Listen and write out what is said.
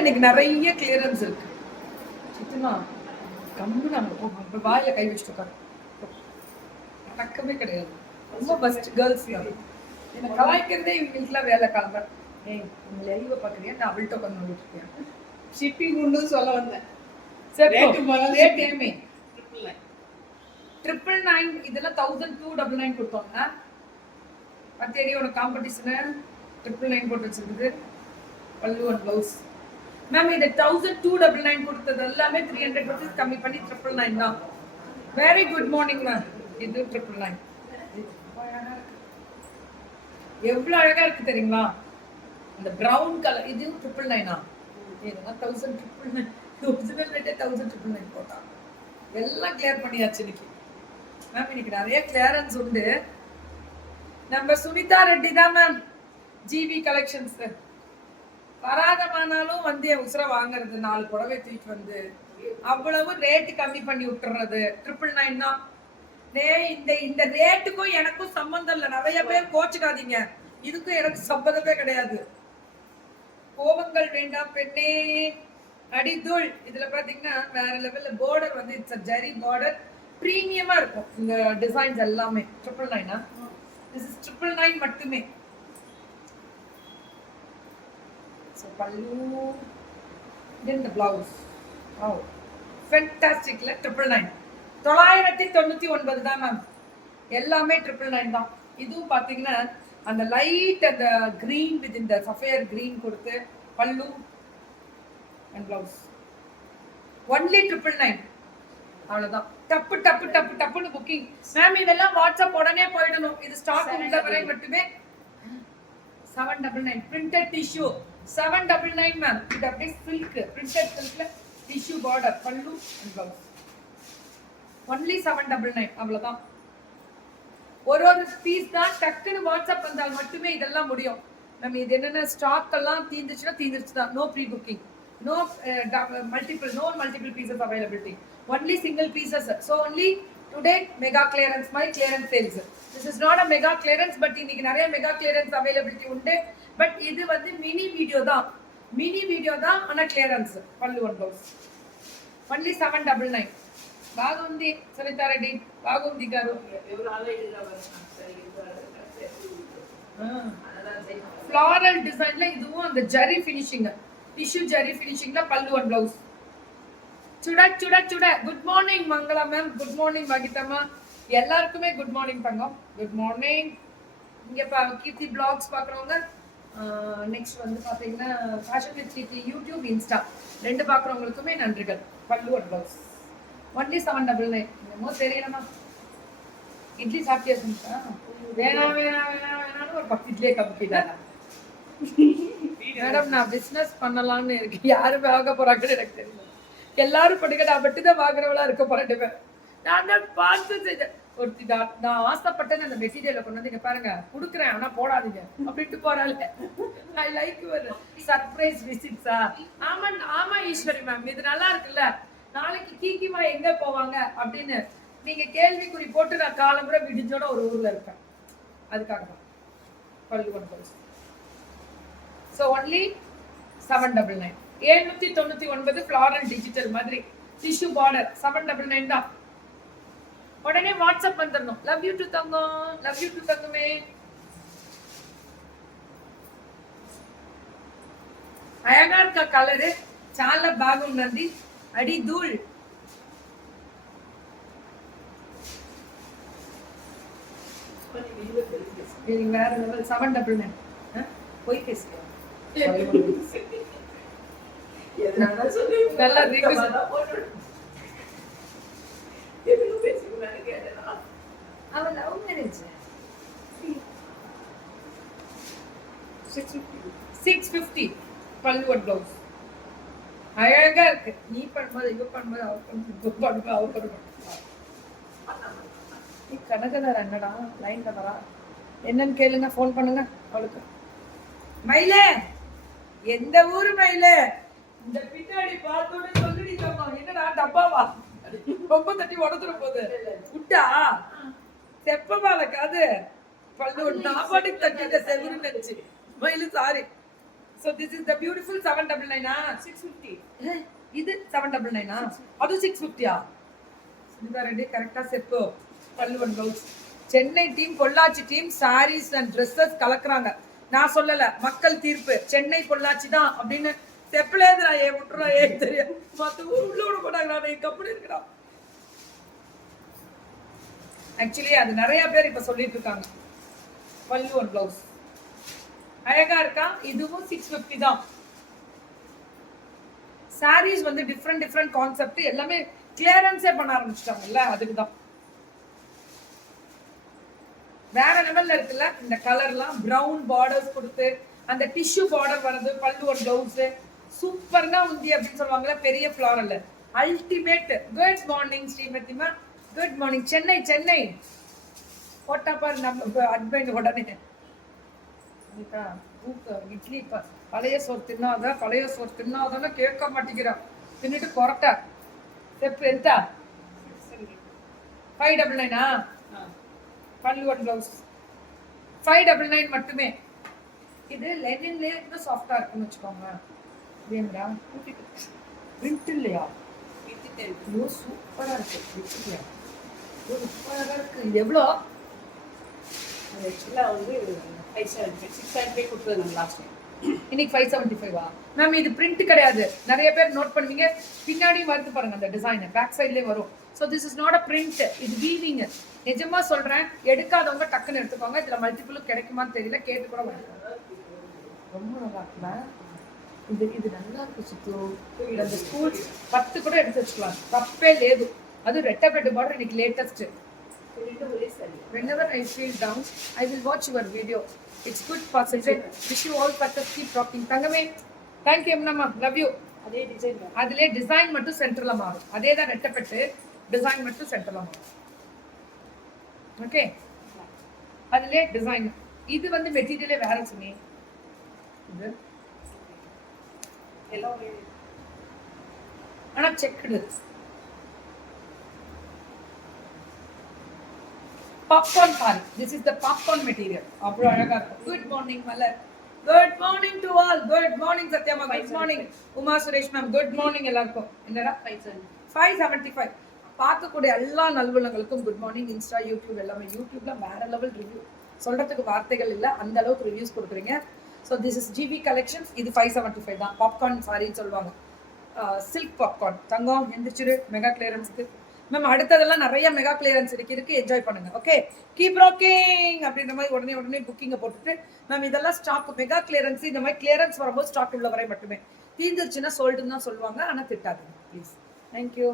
இன்னைக்கு நிறைய கிளியரன்ஸ் இருக்கு. சுத்தமா கம்பு நாங்கள் வாயில கை வச்சுட்டு உட்காரு நடக்கவே கிடையாது. ரொம்ப பெஸ்ட் கேர்ள்ஸ் தான். என்னை கலாய்க்கிறதே இவங்களுக்குலாம் வேலை கிளம்புற. ஏய் உங்களை அறிவை பார்க்குறியா? நான் அவள்கிட்ட உட்காந்து வந்துட்டுருக்கேன். ஷிப்பிங் உண்டு சொல்ல வந்தேன். சரி ரேட் ஏமே 999 இதெல்லாம் 1299 கொடுத்தோம்னா பத்தேரி உனக்கு காம்படிஷனு 999 போட்டு வச்சிருக்குது. பல்லு அண்ட் ப்ளவுஸ் மேம் இது 1299 கொடுத்தது எல்லாமே 300 rupees கம்மி பண்ணி 999 தான். Very good morning ma'am. இது 999 எவ்வளவு அழகா இருக்கு தெரியுங்களா? இந்த பிரவுன் கலர் இது 999 இதெல்லாம் 1999 ஒரிஜினல் ரேட்டே 1999 போட்டா எல்லாம் கிளியர் பண்ணியாச்சு இன்னைக்கு. மேம் இன்னைக்கு நிறைய கிளியரன்ஸ் உண்டு. நம்ம சுனிதா ரெட்டி தான் மேம் ஜிவி கலெக்ஷன்ஸ். வராதமானாலும் வந்து என் உசுர வாங்குறது 4 புடவை தூக்கிட்டு வந்து அவ்வளவு ரேட்டு கம்மி பண்ணி விட்டுறது 999 தான். இந்த ரேட்டுக்கும் எனக்கும் சம்பந்தம் இல்லை. நிறைய பேர் கோச்சுக்காதீங்க. இதுக்கும் எனக்கு சம்பந்தமே கிடையாது. கோபங்கள் வேண்டாம் பெண்ணே. அடிதூள் இதுல பாத்தீங்கன்னா வேற லெவல்ல பார்டர் வந்து இட்ஸ் ஜெரி பார்டர் பிரீமியமா இருக்கும். இந்த டிசைன்ஸ் எல்லாமே 999. This is 999 மட்டுமே. So pallu then the blouse. Wow, fantastic. 999 999 தான் மேம். எல்லாமே 999 தான். இதுவும் பாத்தீங்கன்னா அந்த லைட் அந்த கிரீன் வித் இந்த சஃபயர் கிரீன் கொடுத்து பல்லு அண்ட் பிளவுஸ் ஒன்லி 999. அவ்வளவுதான். டப்பு டப்பு டப்பு டப்புன்னு புக்கிங் மேம். இதெல்லாம் வாட்ஸ்அப் உடனே போயிடணும். இது ஸ்டாக் உள்ள வரை மட்டுமே 799 பிரிண்டட் டிஷ்யூ 799 மேம். இது அப்படியே சில்க் பிரிண்டட் சில்க்ல டிஷ்யூ பார்டர் பல்லு அண்ட் பிளவுஸ் ஒன்லி 799. அவ்வளவுதான். ஒரு பீஸ் தான். டக்குன்னு வாட்ஸ்அப் வந்தால் மட்டுமே இதெல்லாம் முடியும். நம்ம இது என்னென்ன ஸ்டாக் எல்லாம் தீந்துருச்சு தான். No free booking, no multiple pieces availability, only single pieces. So only today mega clearance, my clearance sales. This is not a mega clearance, but இன்னைக்கு நிறைய mega clearance availability உண்டு. பட் இது வந்து மினி வீடியோ தான் ஆனா clearance பல்லு one blouse only 799. బాగుంది సునీతా రెడ్డి, బాగుంది గారు. ஃப்ளாரல் டிசைன்ல இதுவும் அந்த ஜரி ஃபினிஷிங் டிஷ்யூ ஜரி ஃபினிஷிங்ல பல்லு ஒன் ப்ளவுஸ். சுட சுட சுட. Good morning Mangala ma'am. Good morning மகிதம்மா. எல்லாருக்குமே குட் மார்னிங் தங்கம். Good morning. இங்க கீர்த்தி பிளாக்ஸ் பாக்குறவங்க நெக்ஸ்ட் வந்து பாத்தீங்கன்னா fashion with Keerthi YouTube Insta ரெண்டு பாக்குறவங்களுக்குமே நன்றிகள். பல்லு ஒரு பிளவுஸ் ஒன்லி 799. என்னமோ தெரியலமா. இட்லி சாப்பிட்டியா சுனிதா? வேணாம் ஒரு 10 இட்லியே கம்பிட்டாங்க மேடம். நான் பிசினஸ் பண்ணலாம்னு இருக்கு. யாரு வாங்க போறாங்கன்னு எனக்கு தெரியல. எல்லாரும் படுக்க நான் மட்டும் தான் வாங்குறவளா இருக்க போறேன். நான் தான் பார்த்து செஞ்சேன். ஒருத்தி நான் ஆசைப்பட்டேன்னு அந்த மெட்டீரியலை கொண்டு வந்து இங்க பாருங்க கொடுக்குறேன் ஆனா போடாதீங்க அப்படின்ட்டு போறாள். ஐ லைக் யுவர் சர்ப்ரைஸ் விசிட்ஸா. ஆமா ஈஸ்வரி மேம். இது நல்லா இருக்குல்ல. நாளைக்கு கீக்கிமா எங்க போவாங்க அப்படின்னு நீங்க கேள்விக்குறி போட்டு நான் காலம்புற விடிஞ்சோட ஒரு ஊர்ல இருப்பேன். அதுக்காக தான் பல்லு one blouse. So only 799. 799 floral digital மாதிரி டிஷ்யூ பார்டர் 799 தான். உடனே வாட்ஸ்அப் வந்துடணும். Love you to Thangam. Love you to தங்கமே. அழகா இருக்க கலரு. చాలా బాగుందండి. அடி தூள். வேற லெவல் 799. போய் பேசுங்க. நல்லா அவன் லவ் மேரேஜ் 650 பல்லு ஒன் ப்ளவுஸ். அழகா இருக்கு. நீ பண்ணும்போது இவ பண்ணும்போது அவர் பண்ணும்போது அவர் பண்ணுவோம். நீ கனகதார் அண்ணடா லைன்ல வரா. என்னன்னு கேளுங்க. ஃபோன் பண்ணுங்க அவளுக்கு. மயிலே எந்த ஊரு மயிலே? இந்த பின்னாடி பார்த்தோட சொல்லுடி தம்மா. என்னடா டப்பாவா? ரொம்ப தட்டி உடச்சுற போகுது. விட்டா செப்பமால காது பல்லு ஒரு நாபாடி தட்டி செவரு நினைச்சு மயிலு. Sorry So this is the beautiful 799 ah 650. இது 799 ah அது 650 ah சுனிதா ரெடி கரெக்ட்டா செப்பு பல்லு one blouse Chennai team Pollachi team sarees and Dresses கலக்குறாங்க நான் சொல்லல மக்கள் தீர்ப்பு சென்னை பொள்ளாச்சி தான் அப்படின்னு செப்பலேதுடா ஏ விட்டுறா ஏ தெரியும் மத்த ஊர் உள்ள விட மாட்டாங்க நான் கப்படி இருக்கடா ஆக்சுவலி அது நிறைய பேர் இப்ப சொல்லிட்டு இருக்காங்க பல்லு ஒன் ப்ளவுஸ் அழகா இருக்கா இதுவும் 650 தான் சாரீஸ் வந்து டிஃப்ரெண்ட் கான்செப்ட் எல்லாமே கிளியரன்ஸே பண்ண ஆரம்பிச்சிட்டாங்கல்ல அதுக்கு தான் வேற லெவல்ல இருக்குல்ல இந்த கலர்லாம் பிரவுன் பார்டர்ஸ் கொடுத்து அந்த டிஷ்யூ பார்டர் வரது பல்லு ஒன் ப்ளவுஸ் சூப்பர்னா உந்தி அப்படின்னு சொல்லுவாங்கல்ல பெரிய ஃப்ளாரல் அல்டிமேட் குட் மார்னிங் ஸ்ரீமதிமா குட் மார்னிங் சென்னை போட்டா பாரு நம்ம அட்வைன் உடனே இட்லி பழைய சோறு தின்னாதான் கேட்க மாட்டேங்கிறான் தின்னுட்டு கொரட்டா ஸ்டெப் எந்த 599 பல்லு ஒன் ப்ளவுஸ் 599 மட்டுமே இது லெனின்ல இன்னும் சாஃப்டா இருக்குன்னு வச்சுக்கோங்க வேணுடா பிரிண்ட் இல்லையா ஐயோ சூப்பரா இருக்கு பிரிண்ட் சூப்பரா இருக்கு இது எவ்வளோ ஆக்சுவலாக வந்து 675 கொடுத்தது நம்ம லாஸ்ட் டைம். இன்னைக்கு 575 மேம் இது பிரிண்ட் கிடையாது நிறைய பேர் நோட் பண்ணுவீங்க பின்னாடி வருது பாருங்க அந்த டிசைன் பேக் சைட்லயே வரும் so this is not a print இது வீவிங் நிஜமா சொல்றேன் எடுக்காதவங்க டக்குன்னு எடுத்துக்கோங்க இதுல மல்டிபிளும் கிடைக்குமான்னு தெரியல கேட்டு கூட வாங்கிக்கோங்க ரொம்ப நல்லா இருக்குல்ல இது நல்லா இருக்கு சுத்து அந்த ஸ்கூல் 10 கூட எடுத்து வச்சுக்கலாம் தப்பே లేదు அது ரெட்ட பெட் பார்டர் இன்னைக்கு latest whenever I feel down I will watch your video it's good positive wish you all success keep talking தங்கமே thank you அம்மா love you அதே டிசைன் அதிலே டிசைன் மட்டும் சென்டர்ல மாறும் அதே தான் ரெட்டப்பட்டு டிசைன் மட்டும் சென்டர்ல மாறும் ஓகே அதிலே டிசைன் இது வந்து மெட்டீரியலே வேற சுமி இது எல்லாம் ஆனா checked popcorn saree this is the popcorn material அப்புறம் அழகா இருக்கும் good morning Malar good morning to all good morning சத்யாமா good morning Uma Suresh ma'am good morning எல்லாருக்கும் என்னடா 575 பார்க்கக்கூடிய எல்லா நல்வளங்களுக்கும் குட் மார்னிங் இன்ஸ்டா யூடியூப் எல்லாமே யூடியூப்ல வேற லெவல் ரிவ்யூ சொல்றதுக்கு வார்த்தைகள் இல்ல அந்த அளவுக்கு ரிவ்யூஸ் கொடுக்குறீங்க so this is GB collections இது 575 தான் பாப்கார்ன் சாரின்னு சொல்லுவாங்க சில்க் பாப்கார்ன் தங்கம் எந்திரிச்சிரு மெகா கிளியரன்ஸ்க்கு மேம் அடுத்ததெல்லாம் நிறைய மெகா கிளியரன்ஸ் இருக்கு என்ஜாய் பண்ணுங்க ஓகே கீப் ராக்கிங் அப்படின்ற மாதிரி உடனே புக்கிங்கை போட்டுட்டு மேம் இதெல்லாம் ஸ்டாக் மெகா கிளியரன்ஸ் இந்த மாதிரி கிளியரன்ஸ் வரும்போது ஸ்டாக் உள்ள வரை மட்டுமே தீர்ந்துருச்சுன்னா சோல்டுன்னு தான் சொல்லுவாங்க ஆனால் திட்டாதீங்க ப்ளீஸ் தேங்க்யூ